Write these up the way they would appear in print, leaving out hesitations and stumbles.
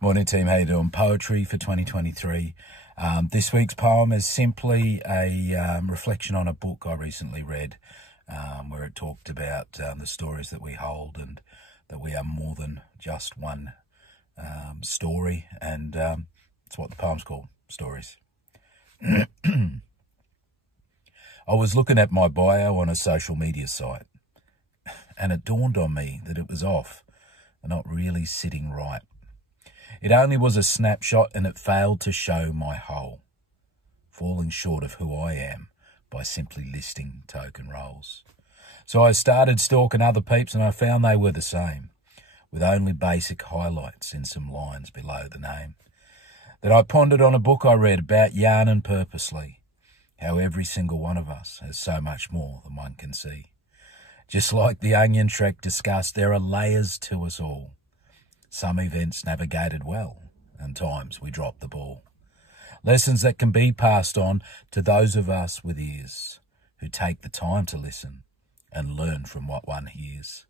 Morning team, how you doing? Poetry for 2023. This week's poem is simply a reflection on a book I recently read where it talked about the stories that we hold and that we are more than just one story, and it's what the poem's called, Stories. I was looking at my bio on a social media site and it dawned on me that it was off and not really sitting right. It only was a snapshot and it failed to show my whole, falling short of who I am by simply listing token roles. So I started stalking other peeps and I found they were the same, with only basic highlights in some lines below the name. That I pondered on a book I read about yarning purposely, how every single one of us has so much more than one can see. Just like the onion Shrek discussed, there are layers to us all. Some events navigated well, and times we dropped the ball. Lessons that can be passed on to those of us with ears, who take the time to listen and learn from what one hears.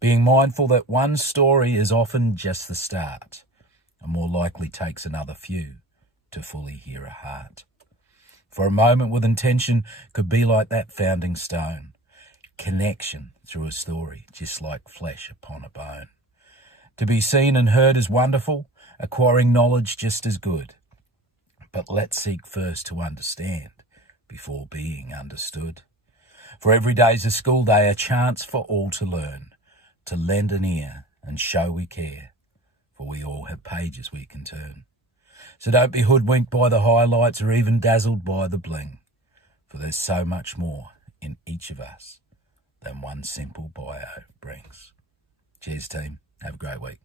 Being mindful that one story is often just the start, and more likely takes another few to fully hear a heart. For a moment with intention could be like that founding stone, connection through a story, just like flesh upon a bone. To be seen and heard is wonderful, acquiring knowledge just as good. But let's seek first to understand before being understood. For every day's a school day, a chance for all to learn, to lend an ear and show we care, for we all have pages we can turn. So don't be hoodwinked by the highlights or even dazzled by the bling, for there's so much more in each of us than one simple bio brings. Cheers team. Have a great week.